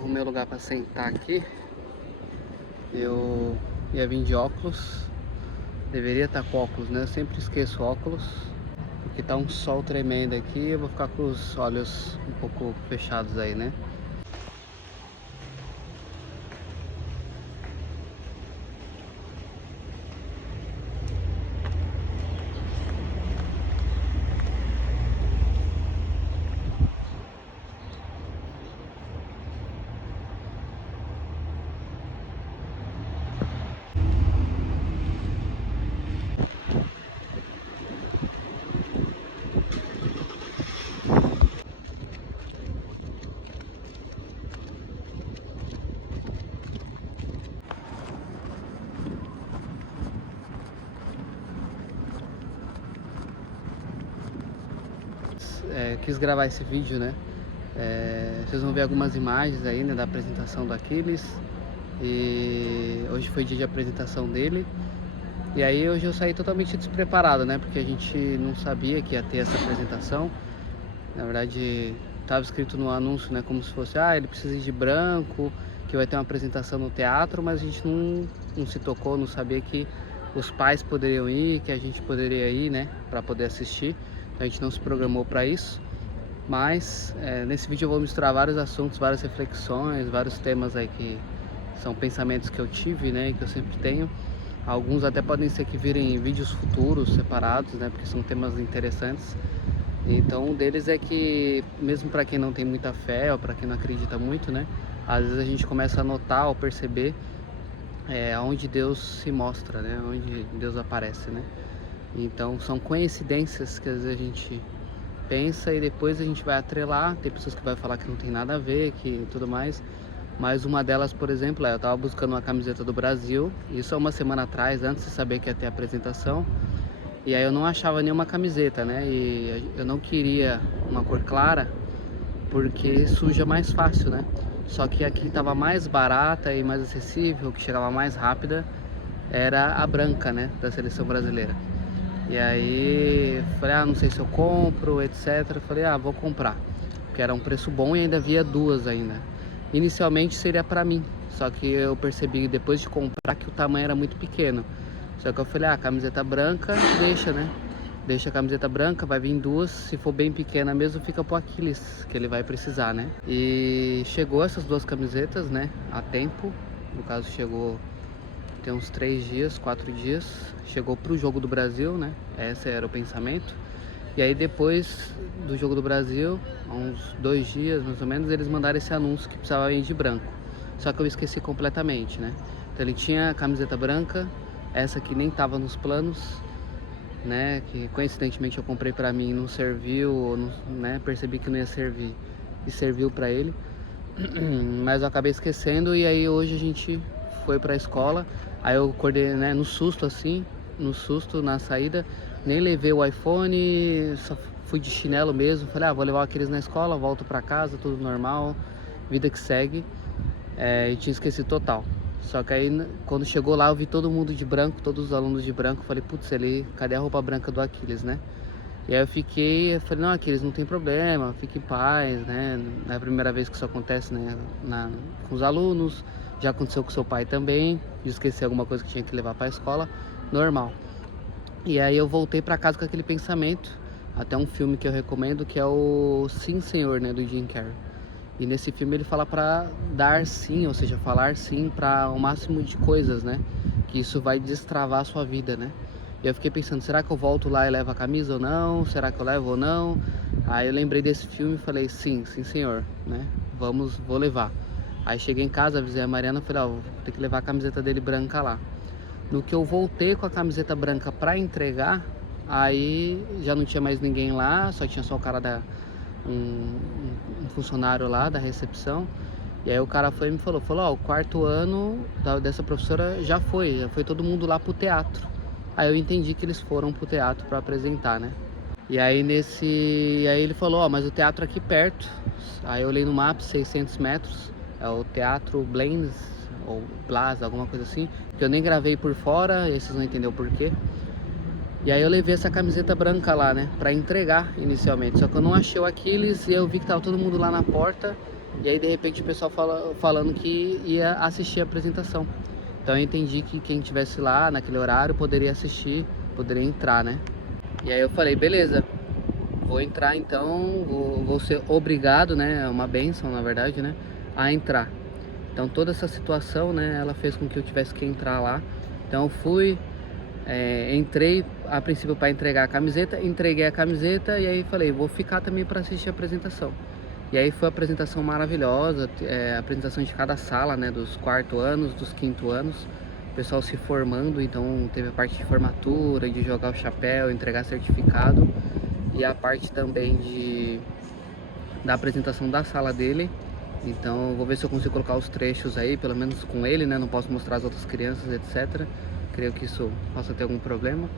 arrumei o lugar pra sentar aqui. Eu ia vir de óculos. Deveria estar com óculos, né? Eu sempre esqueço óculos. Porque tá um sol tremendo aqui. Eu vou ficar com os olhos um pouco fechados aí, né? Quis gravar esse vídeo, né? Vocês vão ver algumas imagens aí, né, da apresentação do Aquiles. E hoje foi dia de apresentação dele. E aí hoje eu saí totalmente despreparado, né? Porque a gente não sabia que ia ter essa apresentação. Na verdade, estava escrito no anúncio, né? Como se fosse, ele precisa ir de branco, que vai ter uma apresentação no teatro, mas a gente não se tocou, não sabia que os pais poderiam ir, que a gente poderia ir, né? Para poder assistir. Então a gente não se programou para isso. Mas nesse vídeo eu vou misturar vários assuntos, várias reflexões, vários temas aí que são pensamentos que eu tive, né? E que eu sempre tenho. Alguns até podem ser que virem vídeos futuros, separados, né? Porque são temas interessantes. Então um deles é que, mesmo para quem não tem muita fé ou para quem não acredita muito, né? Às vezes a gente começa a notar ou perceber onde Deus se mostra, né? Onde Deus aparece, né? Então são coincidências que às vezes a gente pensa e depois a gente vai atrelar. Tem pessoas que vai falar que não tem nada a ver, que tudo mais. Mas uma delas, por exemplo, eu tava buscando uma camiseta do Brasil, isso há uma semana atrás, antes de saber que ia ter a apresentação. E aí eu não achava nenhuma camiseta, né? E eu não queria uma cor clara, porque suja mais fácil, né? Só que aqui tava mais barata e mais acessível, que chegava mais rápida, era a branca, né? Da seleção brasileira. E aí falei, não sei se eu compro, etc. Falei, vou comprar, porque era um preço bom e ainda havia duas ainda. Inicialmente seria para mim, só que eu percebi depois de comprar que o tamanho era muito pequeno. Só que eu falei, camiseta branca, deixa, né? Deixa a camiseta branca, vai vir duas, se for bem pequena mesmo, fica pro Aquiles, que ele vai precisar, né? E chegou essas duas camisetas, né? A tempo, no caso chegou tem uns 3 dias, 4 dias, chegou pro Jogo do Brasil, né? Esse era o pensamento. E aí depois do Jogo do Brasil, há uns 2 dias mais ou menos, eles mandaram esse anúncio que precisava ir de branco. Só que eu esqueci completamente, né? Então ele tinha a camiseta branca, essa que nem estava nos planos, né? Que coincidentemente eu comprei pra mim e não serviu, né? Percebi que não ia servir e serviu pra ele. Mas eu acabei esquecendo e aí hoje a gente foi pra escola. Aí eu acordei, né, no susto assim, na saída. Nem levei o iPhone, só fui de chinelo mesmo. Falei, vou levar aqueles na escola, volto pra casa, tudo normal, vida que segue. E tinha esquecido total. Só que aí, quando chegou lá, eu vi todo mundo de branco, todos os alunos de branco. Falei, putz, cadê a roupa branca do Aquiles, né? E aí eu falei, não, Aquiles, não tem problema, fique em paz, né? Não é a primeira vez que isso acontece, né, com os alunos. Já aconteceu com seu pai também, de esquecer alguma coisa que tinha que levar pra escola, normal. E aí eu voltei pra casa com aquele pensamento, até um filme que eu recomendo, que é o Sim Senhor, né, do Jim Carrey. E nesse filme ele fala pra dar sim, ou seja, falar sim pra o máximo de coisas, né? Que isso vai destravar a sua vida, né? E eu fiquei pensando, será que eu volto lá e levo a camisa ou não? Será que eu levo ou não? Aí eu lembrei desse filme e falei, sim senhor, né? Vou levar. Aí cheguei em casa, avisei a Mariana, falei, vou ter que levar a camiseta dele branca lá. No que eu voltei com a camiseta branca pra entregar, aí já não tinha mais ninguém lá, só tinha só o cara um funcionário lá da recepção. E aí o cara foi e me falou, o quarto ano dessa professora já foi todo mundo lá pro teatro. Aí eu entendi que eles foram pro teatro para apresentar, né? E aí aí ele falou, mas o teatro aqui perto. Aí eu olhei no mapa, 600 metros, é o Teatro Blanes, ou Blas, alguma coisa assim, que eu nem gravei por fora, e vocês vão entender o porquê. E aí eu levei essa camiseta branca lá, né, pra entregar inicialmente. Só que eu não achei o Aquiles e eu vi que tava todo mundo lá na porta. E aí de repente o pessoal falando que ia assistir a apresentação. Então eu entendi que quem estivesse lá naquele horário poderia assistir, poderia entrar, né? E aí eu falei, beleza, vou entrar então, vou ser obrigado, né? É uma bênção na verdade, né? A entrar. Então toda essa situação, né? Ela fez com que eu tivesse que entrar lá. Então eu fui, entrei a princípio para entregar a camiseta, entreguei a camiseta e aí falei, vou ficar também para assistir a apresentação. E aí foi uma apresentação maravilhosa, apresentação de cada sala, né, dos 4º anos, dos 5º anos, o pessoal se formando, então teve a parte de formatura, de jogar o chapéu, entregar certificado, e a parte também da apresentação da sala dele. Então vou ver se eu consigo colocar os trechos aí, pelo menos com ele, né, não posso mostrar as outras crianças, etc. Creio que isso possa ter algum problema.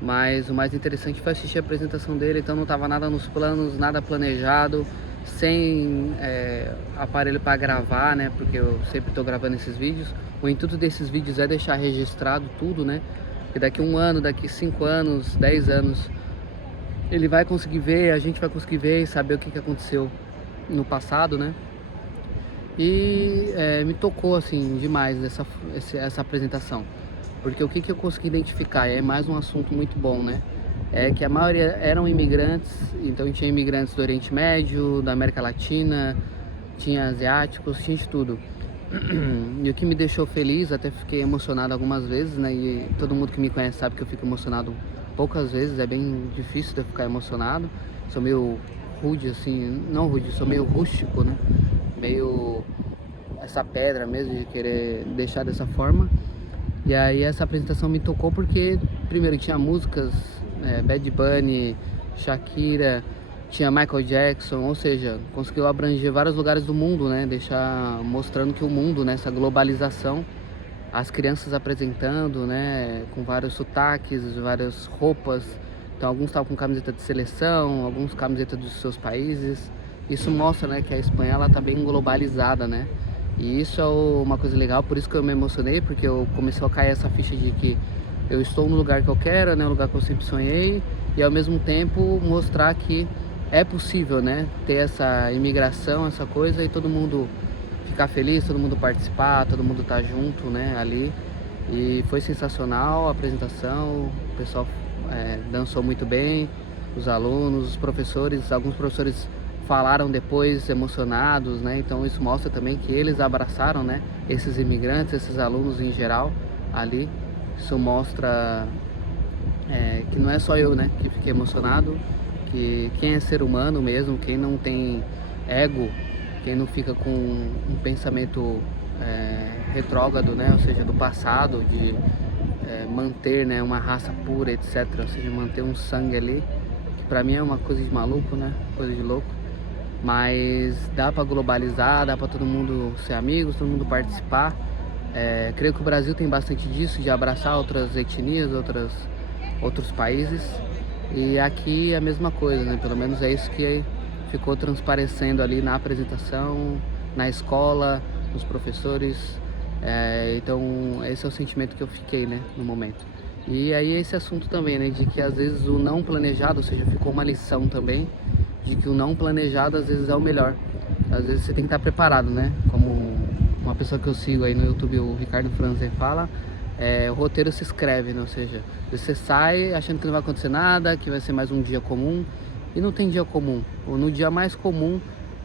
Mas o mais interessante foi assistir a apresentação dele, então não estava nada nos planos, nada planejado, sem aparelho para gravar, né? Porque eu sempre estou gravando esses vídeos. O intuito desses vídeos é deixar registrado tudo, né? Porque daqui 1 ano, daqui 5 anos, 10 anos, ele vai conseguir ver, a gente vai conseguir ver e saber o que aconteceu no passado, né? E me tocou assim demais essa apresentação, porque o que eu consegui identificar é mais um assunto muito bom, né? É que a maioria eram imigrantes, então tinha imigrantes do Oriente Médio, da América Latina, tinha asiáticos, tinha de tudo. E o que me deixou feliz, até fiquei emocionado algumas vezes, né? E todo mundo que me conhece sabe que eu fico emocionado poucas vezes, é bem difícil de eu ficar emocionado. Sou meio rude, assim, não rude, sou meio rústico, né? Meio essa pedra mesmo, de querer deixar dessa forma. E aí essa apresentação me tocou porque, primeiro, tinha músicas, Bad Bunny, Shakira, tinha Michael Jackson, ou seja, conseguiu abranger vários lugares do mundo, né? Mostrando que o mundo, né, essa globalização, as crianças apresentando, né, com vários sotaques, várias roupas. Então alguns estavam com camiseta de seleção, alguns camiseta dos seus países. Isso mostra, né, que a Espanha ela tá bem globalizada, né? E isso é uma coisa legal, por isso que eu me emocionei, porque eu comecei a cair essa ficha de que eu estou no lugar que eu quero, né, no lugar que eu sempre sonhei, e ao mesmo tempo mostrar que é possível, né, ter essa imigração, essa coisa, e todo mundo ficar feliz, todo mundo participar, todo mundo estar junto, né, ali. E foi sensacional a apresentação, o pessoal dançou muito bem, os alunos, os professores, alguns professores falaram depois emocionados, né? Então isso mostra também que eles abraçaram, né, esses imigrantes, esses alunos em geral ali. Isso mostra que não é só eu, né, que fiquei emocionado, que quem é ser humano mesmo, quem não tem ego, quem não fica com um pensamento retrógrado, né, ou seja, do passado, de manter, né, uma raça pura, etc, ou seja, manter um sangue ali, que pra mim é uma coisa de maluco, né, coisa de louco. Mas dá para globalizar, dá para todo mundo ser amigos, todo mundo participar. Creio que o Brasil tem bastante disso, de abraçar outras etnias, outros países. E aqui é a mesma coisa, né? Pelo menos é isso que ficou transparecendo ali na apresentação, na escola, nos professores. Então esse é o sentimento que eu fiquei, né, no momento. E aí esse assunto também, né, de que às vezes o não planejado, ou seja, ficou uma lição também, de que o não planejado às vezes é o melhor. Às vezes você tem que estar preparado, né? Como uma pessoa que eu sigo aí no YouTube, o Ricardo Franzen, fala, o roteiro se escreve, né? Ou seja, você sai achando que não vai acontecer nada, que vai ser mais um dia comum, e não tem dia comum. No dia mais comum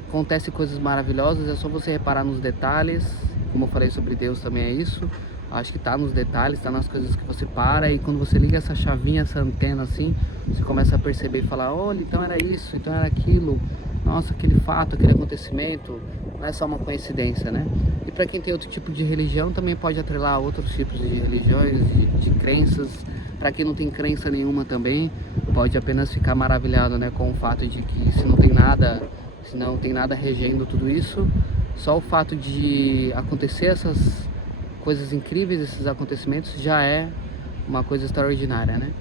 acontecem coisas maravilhosas, é só você reparar nos detalhes. Como eu falei sobre Deus, também é isso. Acho que tá nos detalhes, tá nas coisas que você para, e quando você liga essa chavinha, essa antena assim, você começa a perceber e falar, olha, então era isso, então era aquilo, nossa, aquele fato, aquele acontecimento, não é só uma coincidência, né? E para quem tem outro tipo de religião, também pode atrelar outros tipos de religiões, de crenças. Para quem não tem crença nenhuma também, pode apenas ficar maravilhado, né, com o fato de que se não tem nada regendo tudo isso, só o fato de acontecer essas coisas incríveis, esses acontecimentos, já é uma coisa extraordinária, né?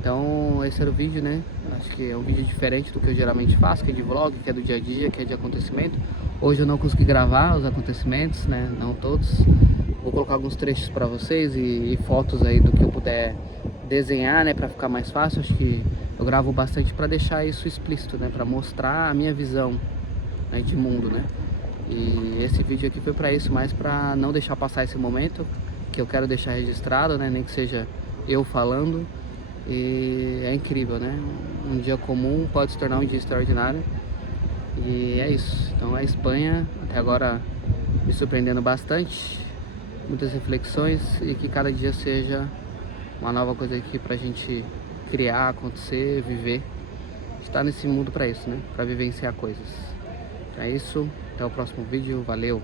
Então esse era o vídeo, né? Acho que é um vídeo diferente do que eu geralmente faço, que é de vlog, que é do dia a dia, que é de acontecimento. Hoje eu não consegui gravar os acontecimentos, né? Não todos. Vou colocar alguns trechos para vocês e fotos aí do que eu puder desenhar, né? Para ficar mais fácil. Acho que eu gravo bastante para deixar isso explícito, né? Para mostrar a minha visão, né, de mundo, né? E esse vídeo aqui foi para isso, mais para não deixar passar esse momento, que eu quero deixar registrado, né? Nem que seja eu falando. E é incrível, né? Um dia comum pode se tornar um dia extraordinário. E é isso. Então a Espanha, até agora me surpreendendo bastante, muitas reflexões, e que cada dia seja uma nova coisa aqui pra gente criar, acontecer, viver. Está nesse mundo pra isso, né? Pra vivenciar coisas. Então é isso, até o próximo vídeo, valeu!